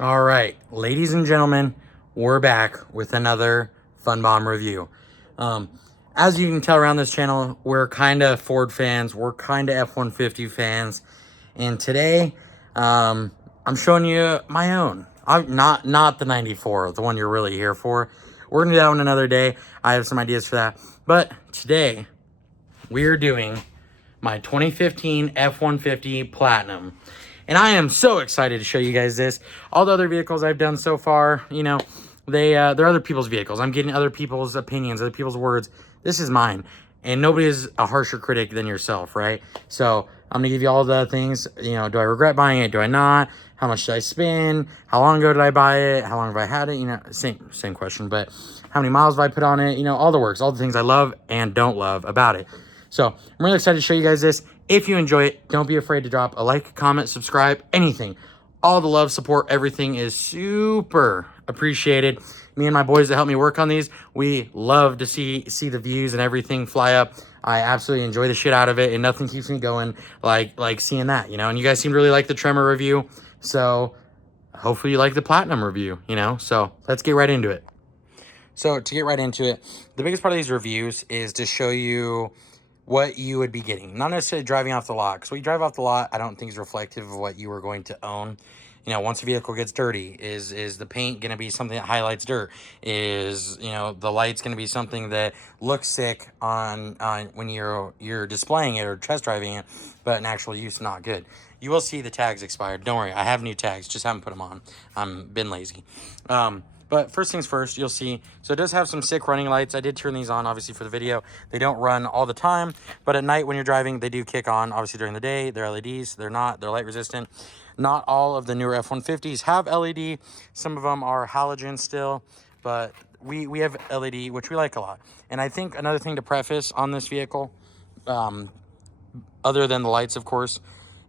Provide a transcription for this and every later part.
All right, ladies and gentlemen, we're back with another Fun Bomb review. Um, as you can tell around this channel, we're kind of Ford fans, we're kind of F-150 fans, and today I'm showing you my own. I'm not the 94, the one you're really here for. We're gonna do that one another day. I have some ideas for that, but today we're doing my 2015 F-150 Platinum. And I am so excited to show you guys this. All the other vehicles I've done so far, they're other people's vehicles. I'm getting other people's opinions, other people's words. This is mine. And nobody is a harsher critic than yourself, right? So I'm gonna give you all the things, do I regret buying it? Do I not? How much did I spend? How long ago did I buy it? How long have I had it? Same question, but how many miles have I put on it? All the works, all the things I love and don't love about it. So I'm really excited to show you guys this. If you enjoy it, don't be afraid to drop a like, comment, subscribe, anything. All the love, support, everything is super appreciated. Me and my boys that help me work on these, we love to see the views and everything fly up. I absolutely enjoy the shit out of it, and nothing keeps me going like seeing that, And you guys seem to really like the Tremor review, so hopefully you like the Platinum review, So let's get right into it. So to get right into it, the biggest part of these reviews is to show you what you would be getting, not necessarily driving off the lot, because what you drive off the lot I don't think is reflective of what you are going to own. Once a vehicle gets dirty, is the paint going to be something that highlights dirt? Is the lights going to be something that looks sick on when you're displaying it or test driving it, but in actual use not good? You will see the tags expired. Don't worry, I have new tags, just haven't put them on. I'm been lazy. But first things first, you'll see, so it does have some sick running lights. I did turn these on, obviously, for the video. They don't run all the time, but at night when you're driving, they do kick on. Obviously, during the day, they're LEDs. They're light resistant. Not all of the newer F-150s have LED. Some of them are halogen still, but we have LED, which we like a lot. And I think another thing to preface on this vehicle, other than the lights, of course,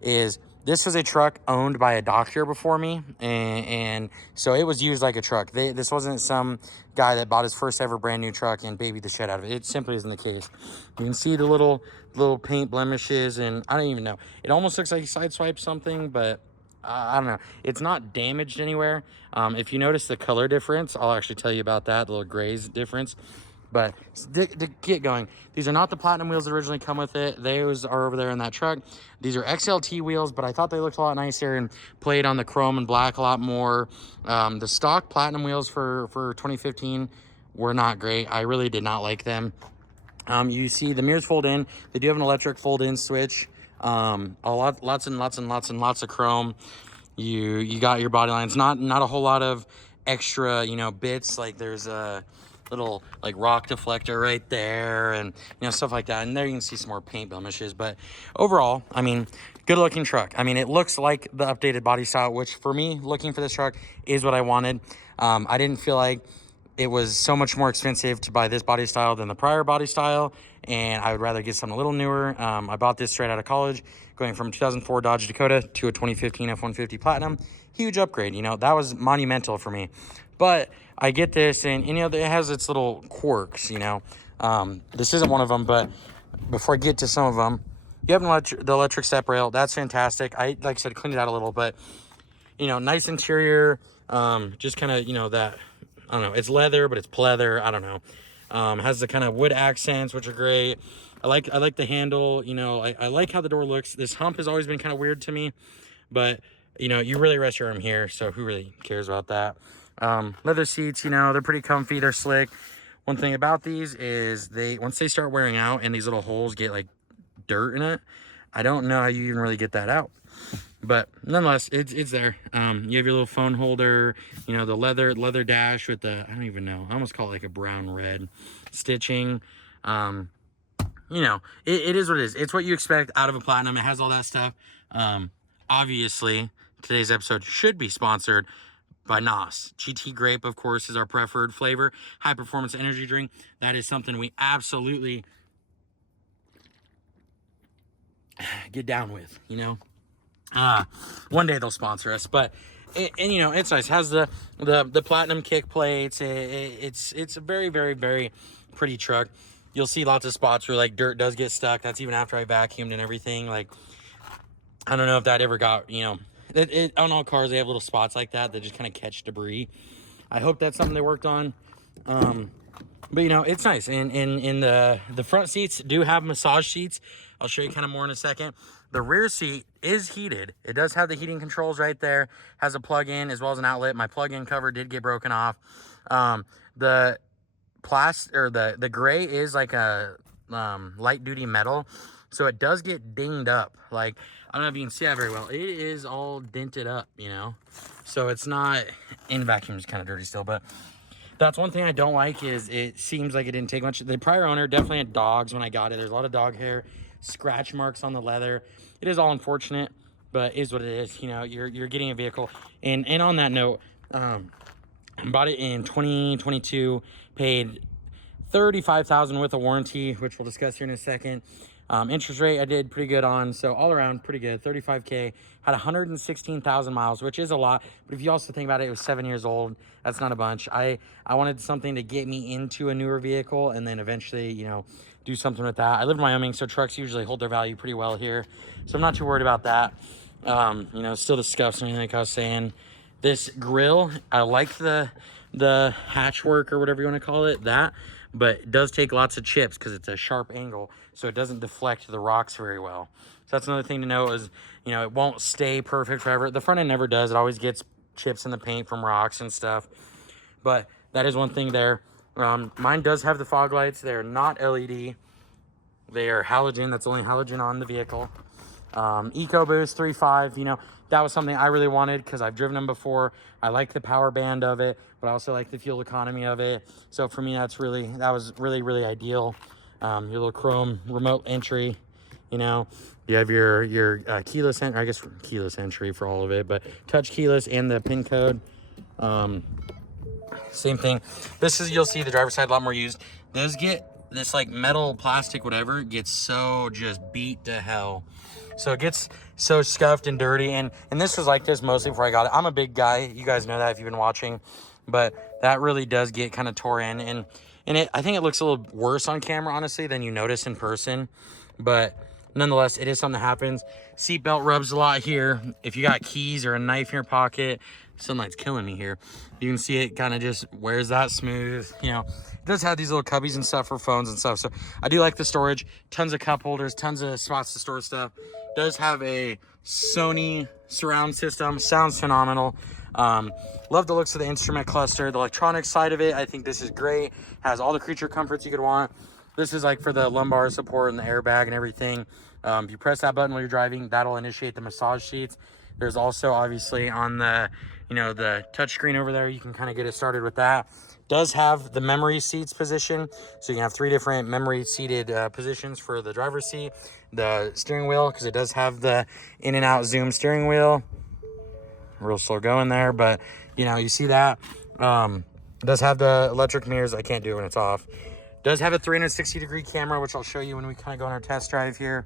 is this is a truck owned by a doctor before me, and so it was used like a truck. This wasn't some guy that bought his first ever brand new truck and babied the shit out of it. It simply isn't the case. You can see the little paint blemishes, and I don't even know. It almost looks like he sideswiped something, but I don't know. It's not damaged anywhere. If you notice the color difference, I'll actually tell you about that, the little grays difference. But to get going, these are not the Platinum wheels that originally come with it. Those are over there in that truck. These are XLT wheels, but I thought they looked a lot nicer and played on the chrome and black a lot more. The stock Platinum wheels for 2015 were not great. I really did not like them. You see the mirrors fold in. They do have an electric fold-in switch. Lots and lots of chrome. You got your body lines. Not a whole lot of extra, bits. Like there's a little like rock deflector right there, and stuff like that. And there you can see some more paint blemishes. But overall, I mean, good looking truck. I mean, it looks like the updated body style, which for me, looking for this truck, is what I wanted. I didn't feel like it was so much more expensive to buy this body style than the prior body style, and I would rather get something a little newer. I bought this straight out of college, going from 2004 Dodge Dakota to a 2015 F-150 Platinum. Huge upgrade, that was monumental for me. But I get this, and it has its little quirks, This isn't one of them, but before I get to some of them, you have the electric step rail. That's fantastic. Like I said, cleaned it out a little, but nice interior. Just kind of that, I don't know, it's leather, but it's pleather. I don't know. Has the kind of wood accents, which are great. I like the handle. I like how the door looks. This hump has always been kind of weird to me, but you really rest your arm here, so who really cares about that? Leather seats, they're pretty comfy. They're slick. One thing about these is once they start wearing out and these little holes get like dirt in it, I don't know how you even really get that out. But nonetheless, it's there. You have your little phone holder, the leather dash with the, I don't even know, I almost call it like a brown red stitching. It is what it is. It's what you expect out of a Platinum. It has all that stuff. Obviously, today's episode should be sponsored by NOS. GT Grape, of course, is our preferred flavor. High performance energy drink. That is something we absolutely get down with, one day they'll sponsor us, but it's nice. It has the platinum kick plates. It's a very, very, very pretty truck. You'll see lots of spots where like dirt does get stuck. That's even after I vacuumed and everything. Like, I don't know if that ever got On all cars, they have little spots like that just kind of catch debris. I hope that's something they worked on. But you know, it's nice. And in the front seats do have massage seats. I'll show you kind of more in a second. The rear seat is heated. It does have the heating controls right there. Has a plug-in as well as an outlet. My plug-in cover did get broken off. The the gray is like a light duty metal, so it does get dinged up. Like, I don't know if you can see that very well. It is all dented up, you know, so it's not in vacuum, is kind of dirty still. But that's one thing I don't like, is it seems like it didn't take much. The prior owner definitely had dogs when I got it. There's a lot of dog hair, scratch marks on the leather. It is all unfortunate, but is what it is. You know, you're getting a vehicle. And on that note, bought it in 2022, paid $35,000 with a warranty, which we'll discuss here in a second. Interest rate I did pretty good on, so all around pretty good. 35K, had 116,000 miles, which is a lot, but if you also think about it, it was 7 years old. That's not a bunch. I wanted something to get me into a newer vehicle and then eventually, you know, do something with that. I live in Wyoming, so trucks usually hold their value pretty well here, so I'm not too worried about that. You know, still the scuffs and everything, like I was saying. This grill, I like the hatch work or whatever you want to call it, but it does take lots of chips because it's a sharp angle, so it doesn't deflect the rocks very well. So that's another thing to know is, you know, it won't stay perfect forever. The front end never does. It always gets chips in the paint from rocks and stuff. But that is one thing there. Mine does have the fog lights. They're not LED. They are halogen. That's the only halogen on the vehicle. EcoBoost 3.5, you know, that was something I really wanted because I've driven them before. I like the power band of it, but I also like the fuel economy of it. So for me, that was really ideal. Your little chrome remote entry, you know, you have your keyless entry, I guess keyless entry for all of it, but touch keyless and the pin code. Same thing. This is, you'll see the driver's side a lot more used. Those get this like metal, plastic, whatever, gets so just beat to hell. So it gets so scuffed and dirty, and this was like this mostly before I got it. I'm a big guy, you guys know that if you've been watching, but that really does get kind of tore in, and I think it looks a little worse on camera, honestly, than you notice in person, but nonetheless, it is something that happens. Seatbelt rubs a lot here. If you got keys or a knife in your pocket, sunlight's killing me here. You can see it kind of just wears that smooth, you know. It does have these little cubbies and stuff for phones and stuff, so I do like the storage. Tons of cup holders, tons of spots to store stuff. Does have a Sony surround system, sounds phenomenal. Love the looks of the instrument cluster. The electronic side of it, I think this is great. Has all the creature comforts you could want. This is like for the lumbar support and the airbag and everything. If you press that button while you're driving, that'll initiate the massage seats. There's also obviously on the, you know, the touch screen over there, you can kind of get it started with that. Does have the memory seats position, so you can have 3 different memory seated positions for the driver's seat. The steering wheel, because it does have the in and out zoom steering wheel. Real slow going there, but you know, you see that. It does have the electric mirrors. I can't do it when it's off. Does have a 360-degree camera, which I'll show you when we kind of go on our test drive here.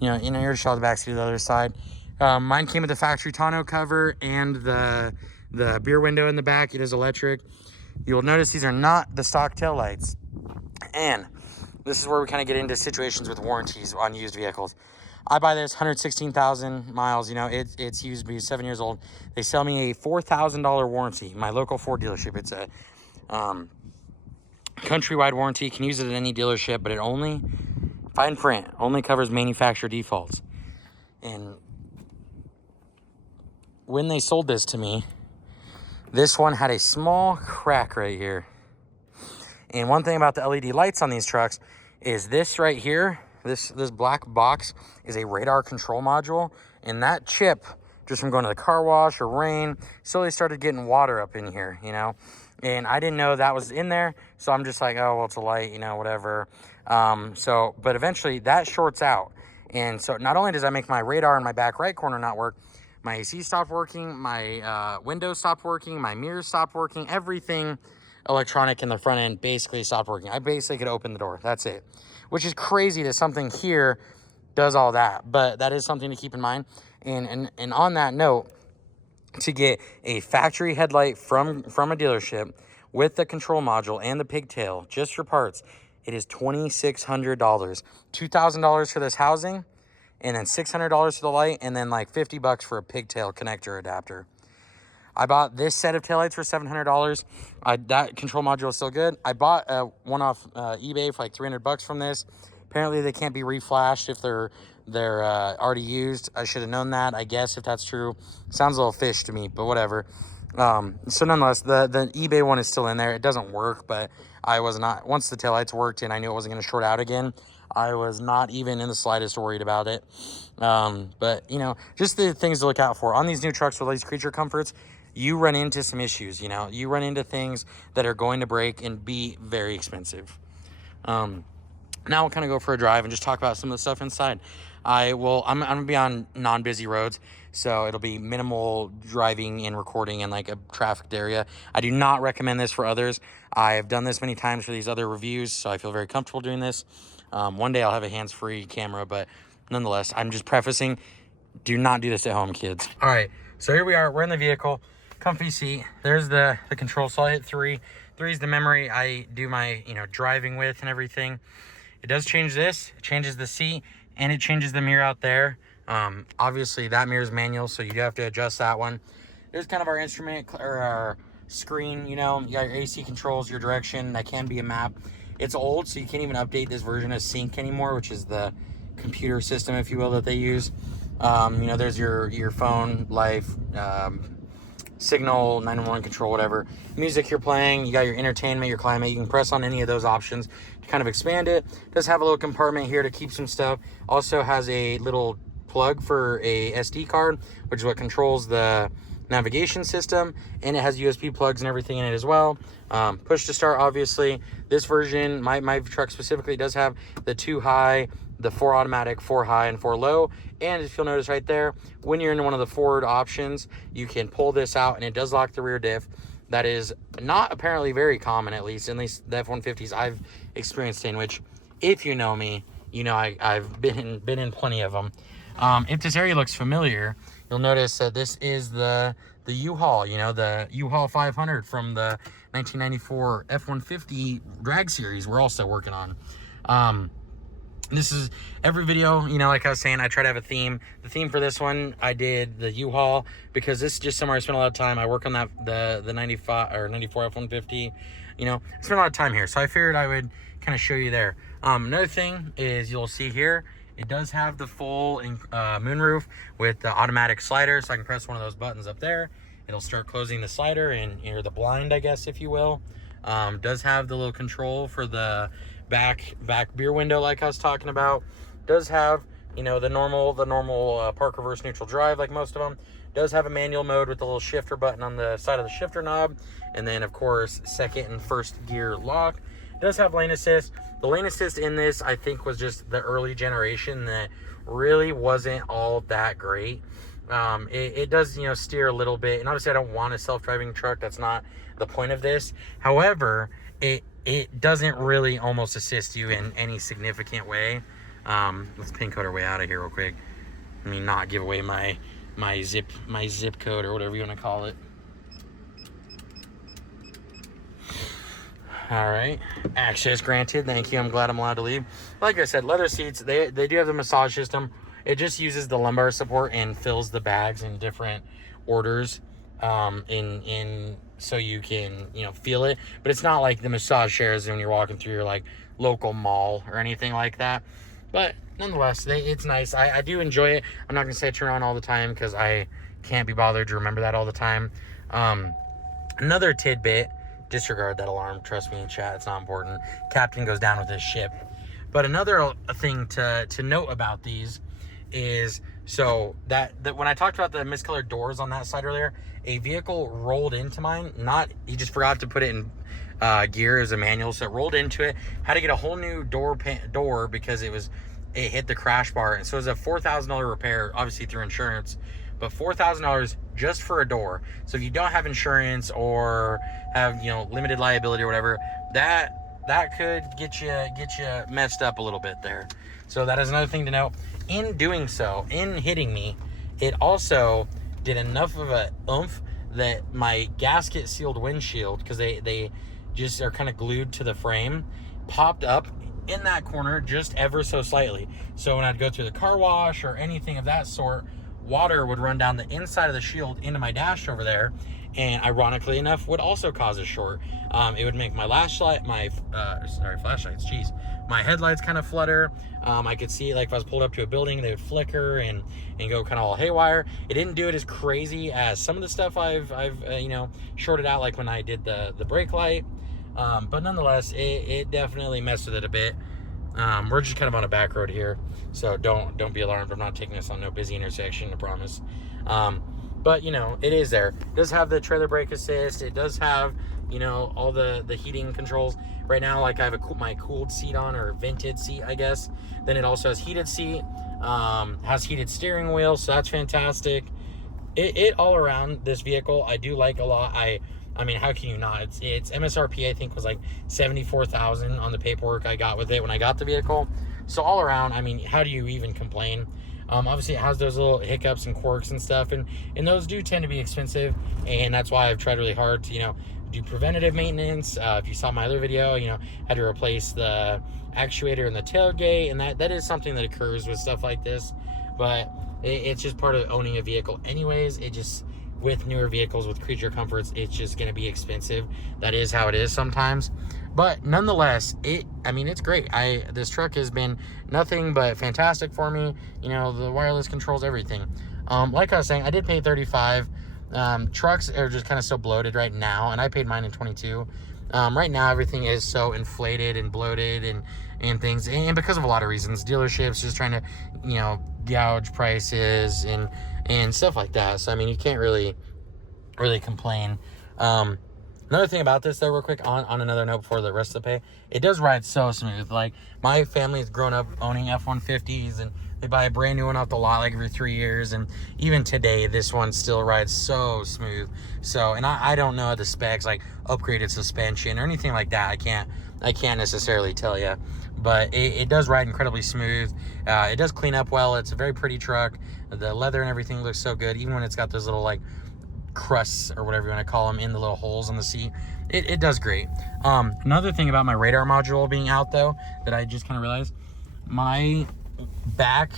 You know, here to show the back seat to the other side. Mine came with the factory tonneau cover and the beer window in the back. It is electric. You'll notice these are not the stock tail lights. And this is where we kind of get into situations with warranties on used vehicles. I buy this 116,000 miles. You know, it's used to be 7 years old. They sell me a $4,000 warranty. My local Ford dealership. It's a countrywide warranty. Can use it at any dealership, but it only, fine print, only covers manufacturer defaults. And when they sold this to me, this one had a small crack right here. And one thing about the LED lights on these trucks is this right here, this black box is a radar control module. And that chip, just from going to the car wash or rain, slowly started getting water up in here, you know. And I didn't know that was in there. So I'm just like, oh, well, it's a light, you know, whatever. But eventually that shorts out. And so not only does that make my radar in my back right corner not work, my AC stopped working, my windows stopped working, my mirrors stopped working, everything electronic in the front end basically stopped working. I basically could open the door. That's it. Which is crazy that something here does all that. But that is something to keep in mind. And on that note, to get a factory headlight from a dealership with the control module and the pigtail just for parts, it is $2,600. $2,000 for this housing and then $600 for the light, and then like $50 for a pigtail connector adapter. I bought this set of taillights for $700. That control module is still good. I bought one off eBay for like $300 from this. Apparently they can't be reflashed if they're already used. I should have known that, I guess, if that's true. Sounds a little fish to me, but whatever. So nonetheless, the eBay one is still in there. It doesn't work, but I was not, once the taillights worked and I knew it wasn't going to short out again, I was not even in the slightest worried about it. But, you know, just the things to look out for. On these new trucks with these creature comforts, you run into some issues, you know. You run into things that are going to break and be very expensive. Now we'll kind of go for a drive and just talk about some of the stuff inside. I'm gonna be on non-busy roads, so it'll be minimal driving and recording in like a trafficked area. I do not recommend this for others. I have done this many times for these other reviews, so I feel very comfortable doing this. One day I'll have a hands-free camera, but nonetheless, I'm just prefacing, do not do this at home, kids. All right, so here we are, we're in the vehicle. Comfy seat. There's the control. So I'll hit 3. 3 is the memory I do my, you know, driving with and everything. It does change this. It changes the seat and it changes the mirror out there. Obviously that mirror is manual, so you do have to adjust that one. There's kind of our instrument or our screen, you know. You got your AC controls, your direction. That can be a map. It's old, so you can't even update this version of Sync anymore, which is the computer system, if you will, that they use. You know, there's your phone, life, signal, 911 control, whatever music you're playing. You got your entertainment, your climate. You can press on any of those options to kind of expand it. It does have a little compartment here to keep some stuff. Also has a little plug for a SD card, which is what controls the navigation system, and it has USB plugs and everything in it as well. Push to start, obviously. This version, my truck specifically, does have the 2 high, the 4 automatic, 4 high, and 4 low. And if you'll notice right there, when you're in one of the forward options, you can pull this out and it does lock the rear diff. That is not apparently very common, at least the F-150s I've experienced in, which, if you know me, you know I've been in plenty of them. If this area looks familiar, you'll notice that this is the U-Haul, you know, the U-Haul 500 from the 1994 F-150 drag series we're also working on. This is every video, you know, like I was saying, I try to have a theme. The theme for this one, I did the U-Haul, because this is just somewhere I spent a lot of time. I work on that the 95 or 94 F-150, you know, I spent a lot of time here, so I figured I would kind of show you there. Another thing is, you'll see here, it does have the full moonroof with the automatic slider, so I can press one of those buttons up there. It'll start closing the slider and, or the blind, I guess, if you will. Does have the little control for the back beer window, like I was talking about. Does have, you know, the normal park reverse neutral drive, like most of them. Does have a manual mode with the little shifter button on the side of the shifter knob, and then of course second and first gear lock. Does have lane assist. The lane assist in this, I think, was just the early generation that really wasn't all that great. It does, you know, steer a little bit, and obviously I don't want a self-driving truck. That's not the point of this. However, it doesn't really almost assist you in any significant way. Let's pin code our way out of here real quick. Let me not give away my zip code or whatever you want to call it. All right, access granted. Thank you. I'm glad I'm allowed to leave. Like I said, leather seats. They do have the massage system. It just uses the lumbar support and fills the bags in different orders. So you can, you know, feel it, but it's not like the massage chairs when you're walking through your like local mall or anything like that. But nonetheless, it's nice. I do enjoy it. I'm not gonna say I turn on all the time, because I can't be bothered to remember that all the time. Another tidbit, disregard that alarm, trust me, chat, it's not important. Captain goes down with his ship. But another thing to note about these is, so that when I talked about the miscolored doors on that side earlier, a vehicle rolled into mine. He just forgot to put it in gear as a manual, so it rolled into it. Had to get a whole new door because it hit the crash bar. And so it was a $4,000 repair, obviously through insurance, but $4,000 just for a door. So if you don't have insurance or have, you know, limited liability or whatever, that could get you messed up a little bit there. So that is another thing to note. In doing so, in hitting me, it also did enough of a oomph that my gasket sealed windshield, because they just are kind of glued to the frame, popped up in that corner just ever so slightly. So when I'd go through the car wash or anything of that sort, water would run down the inside of the shield into my dash over there, and ironically enough would also cause a short. It would make my flashlights, my headlights kind of flutter. I could see, like, if I was pulled up to a building, they would flicker and go kind of all haywire. It didn't do it as crazy as some of the stuff I've shorted out, like when I did the brake light. But nonetheless, it definitely messed with it a bit. We're just kind of on a back road here, so don't be alarmed. I'm not taking this on no busy intersection, I promise. But it is there. It does have the trailer brake assist. It does have all the heating controls. Right now, like, I have my cooled seat on, or vented seat, I guess. Then it also has heated seat, has heated steering wheel, so that's fantastic. It all around, this vehicle I do like a lot. I mean, how can you not? It's MSRP, I think, was like $74,000 on the paperwork I got with it when I got the vehicle. So all around, I mean, how do you even complain? Obviously, it has those little hiccups and quirks and stuff, and those do tend to be expensive, and that's why I've tried really hard to, do preventative maintenance. If you saw my other video, had to replace the actuator in the tailgate, and that is something that occurs with stuff like this, but it's just part of owning a vehicle anyways. It just, with newer vehicles, with creature comforts, it's just going to be expensive. That is how it is sometimes. But nonetheless, it's great. This truck has been nothing but fantastic for me. The wireless controls, everything. Like I was saying, I did pay $35. Trucks are just kind of so bloated right now, and I paid mine in $22. Right now, everything is so inflated and bloated and things, and because of a lot of reasons. Dealerships just trying to, gouge prices and stuff like that. So, I mean, you can't really complain. Another thing about this, though, real quick, on another note before the rest of the pay, it does ride so smooth. Like, my family's grown up owning F-150s, and they buy a brand new one off the lot like every 3 years, and even today, this one still rides so smooth. So, and I don't know the specs, like upgraded suspension or anything like that. I can't necessarily tell you, but it does ride incredibly smooth. It does clean up well. It's a very pretty truck. The leather and everything looks so good, even when it's got those little, like, crusts or whatever you want to call them in the little holes in the seat. It does great. Another thing about my radar module being out, though, that I just kind of realized, my back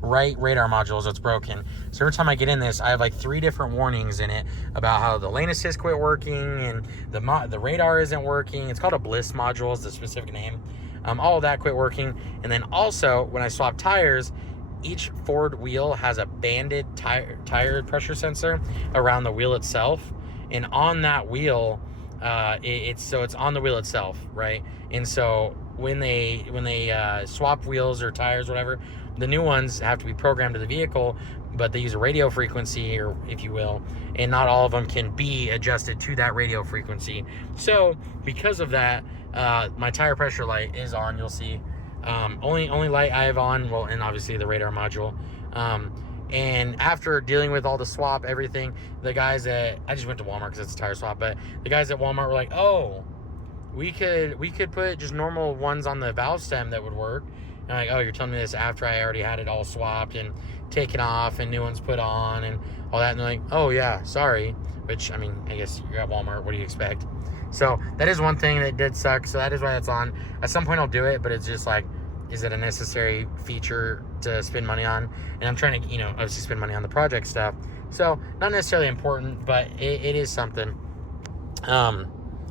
right radar module is what's broken. So every time I get in this, I have like 3 different warnings in it about how the lane assist quit working and the radar isn't working. It's called a bliss module is the specific name. All of that quit working. And then also, when I swap tires, each forward wheel has a banded tire pressure sensor around the wheel itself, and on that wheel, it's on the wheel itself, right? And so when they swap wheels or tires, whatever, the new ones have to be programmed to the vehicle, but they use a radio frequency, or if you will, and not all of them can be adjusted to that radio frequency. So because of that, my tire pressure light is on. You'll see. Only light I have on, well, and obviously the radar module. And after dealing with all the swap, everything, the guys I just went to Walmart because it's a tire swap, but the guys at Walmart were like, oh, we could put just normal ones on the valve stem that would work. And I'm like, oh, you're telling me this after I already had it all swapped and taken off and new ones put on and all that. And they're like, oh yeah, sorry. Which, I mean, I guess you're at Walmart, what do you expect? So that is one thing that did suck. So that is why that's on. At some point I'll do it, but it's just like, is it a necessary feature to spend money on? And I'm trying to, obviously spend money on the project stuff. So not necessarily important, but it is something.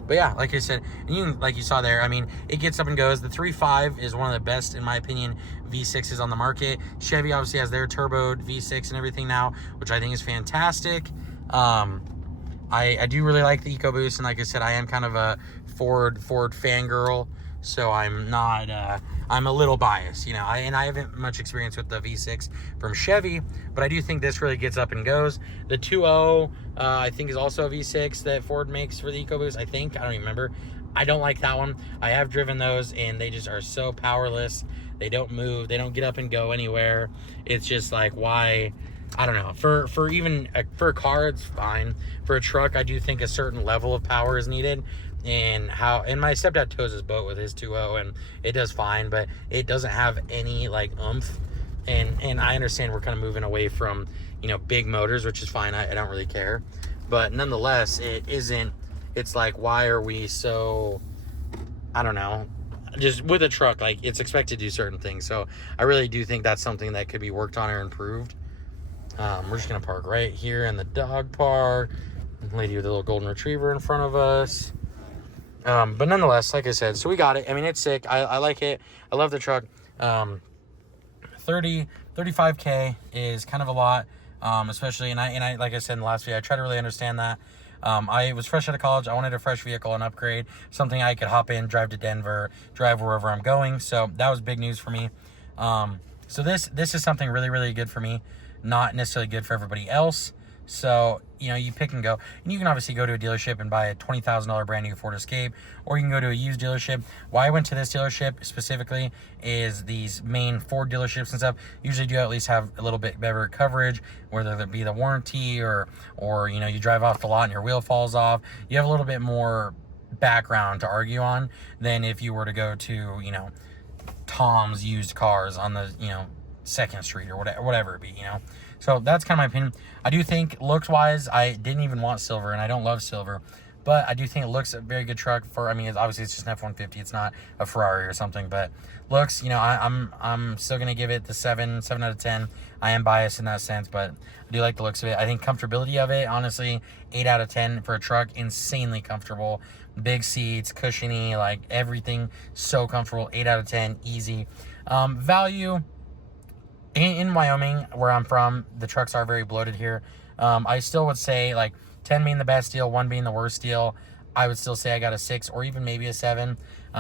But yeah, like I said, and like you saw there, I mean, it gets up and goes. The 3.5 is one of the best, in my opinion, V6s on the market. Chevy obviously has their turboed V6 and everything now, which I think is fantastic. I do really like the EcoBoost, and like I said, I am kind of a Ford fangirl, so I'm not, I'm a little biased, and I haven't much experience with the V6 from Chevy, but I do think this really gets up and goes. The 2.0, I think is also a V6 that Ford makes for the EcoBoost, I think. I don't even remember. I don't like that one. I have driven those, and they just are so powerless. They don't move. They don't get up and go anywhere. It's just like, why? I don't know. For a car, it's fine. For a truck, I do think a certain level of power is needed. And my stepdad tows his boat with his 2.0, and it does fine, but it doesn't have any like oomph. And I understand we're kind of moving away from, big motors, which is fine. I don't really care. But nonetheless, it isn't, it's like, why are we so, I don't know. just with a truck, like, it's expected to do certain things. So I really do think that's something that could be worked on or improved. We're just gonna park right here in the dog park. Lady with a little golden retriever in front of us. But nonetheless, like I said, so we got it. I mean, it's sick. I like it. I love the truck. 35K is kind of a lot, especially, and I like I said in the last video, I try to really understand that. I was fresh out of college. I wanted a fresh vehicle, an upgrade, something I could hop in, drive to Denver, drive wherever I'm going. So that was big news for me. So this is something really, really good for me, not necessarily good for everybody else. So, you know, you pick and go. And you can obviously go to a dealership and buy a $20,000 brand new Ford Escape, or you can go to a used dealership. Why I went to this dealership specifically is these main Ford dealerships and stuff usually do at least have a little bit better coverage, whether it be the warranty or you know, you drive off the lot and your wheel falls off. You have a little bit more background to argue on than if you were to go to, you know, Tom's used cars on the, you know, 2nd Street or whatever it be, you know. So that's kind of my opinion. I do think looks wise, I didn't even want silver, and I don't love silver, but I do think it looks a very good truck for, I mean, obviously it's just an F-150. It's not a Ferrari or something, but looks, you know, I'm still going to give it the 7 out of 10. I am biased in that sense, but I do like the looks of it. I think comfortability of it, honestly, 8 out of 10 for a truck. Insanely comfortable. Big seats, cushiony, like everything so comfortable. 8 out of 10, easy. Value, in Wyoming, where I'm from, the trucks are very bloated here. I still would say, like, 10 being the best deal, 1 being the worst deal. I would still say I got a 6 or even maybe a 7.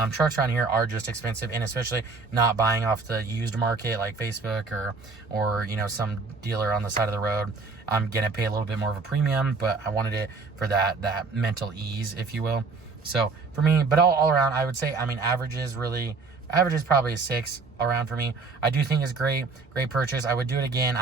Trucks around here are just expensive, and especially not buying off the used market like Facebook or you know, some dealer on the side of the road. I'm gonna pay a little bit more of a premium, but I wanted it for that mental ease, if you will. So for me, but all around, I would say, I mean, average is probably a 6 around for me. I do think it's great purchase. I would do it again.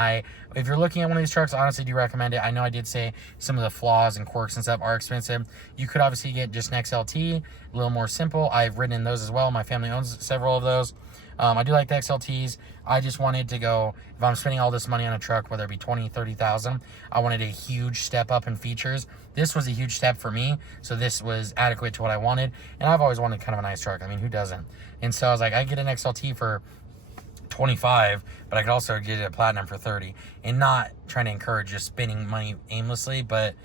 If you're looking at one of these trucks, I honestly do recommend it. I know I did say some of the flaws and quirks and stuff are expensive. You could obviously get just an XLT, a little more simple. I've ridden in those as well. My family owns several of those. I do like the XLTs. I just wanted to go, if I'm spending all this money on a truck, whether it be 20, 30,000, I wanted a huge step up in features. This was a huge step for me, so this was adequate to what I wanted. And I've always wanted kind of a nice truck. I mean, who doesn't? And so I was like, I get an XLT for 25, but I could also get a Platinum for 30, and not trying to encourage just spending money aimlessly, but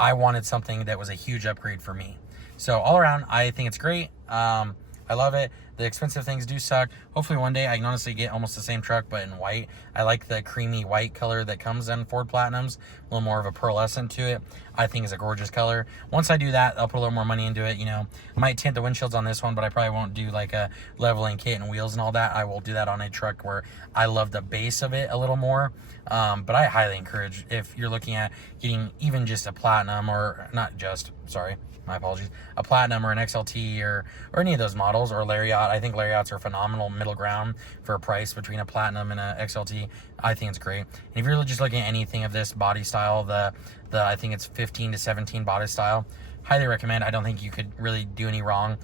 I wanted something that was a huge upgrade for me. So all around, I think it's great. I love it. The expensive things do suck. Hopefully one day I can honestly get almost the same truck, but in white. I like the creamy white color that comes in Ford Platinums. A little more of a pearlescent to it. I think it's a gorgeous color. Once I do that, I'll put a little more money into it. You know, I might tint the windshields on this one, but I probably won't do like a leveling kit and wheels and all that. I will do that on a truck where I love the base of it a little more. But I highly encourage, if you're looking at getting even just a Platinum, or not just, sorry, my apologies, a Platinum or an XLT or any of those models, or Lariat. I think Lariats are phenomenal middle ground for a price between a Platinum and a XLT. I think it's great. And if you're just looking at anything of this body style, the I think it's 15 to 17 body style, highly recommend. I don't think you could really do any wrong.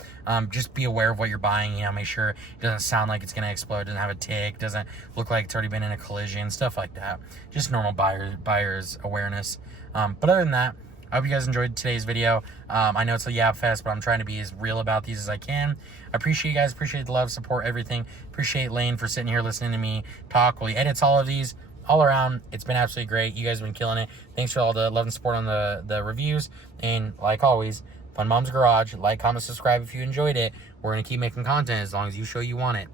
Just be aware of what you're buying. You know, make sure it doesn't sound like it's going to explode, doesn't have a tick, doesn't look like it's already been in a collision, stuff like that. Just normal buyer's awareness. But other than that, I hope you guys enjoyed today's video. I know it's a yap fest, but I'm trying to be as real about these as I can. I appreciate you guys. Appreciate the love, support, everything. Appreciate Lane for sitting here listening to me talk while he edits all of these. All around, it's been absolutely great. You guys have been killing it. Thanks for all the love and support on the reviews. And like always, Fun Mom's Garage. Like, comment, subscribe if you enjoyed it. We're going to keep making content as long as you show you want it.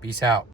Peace out.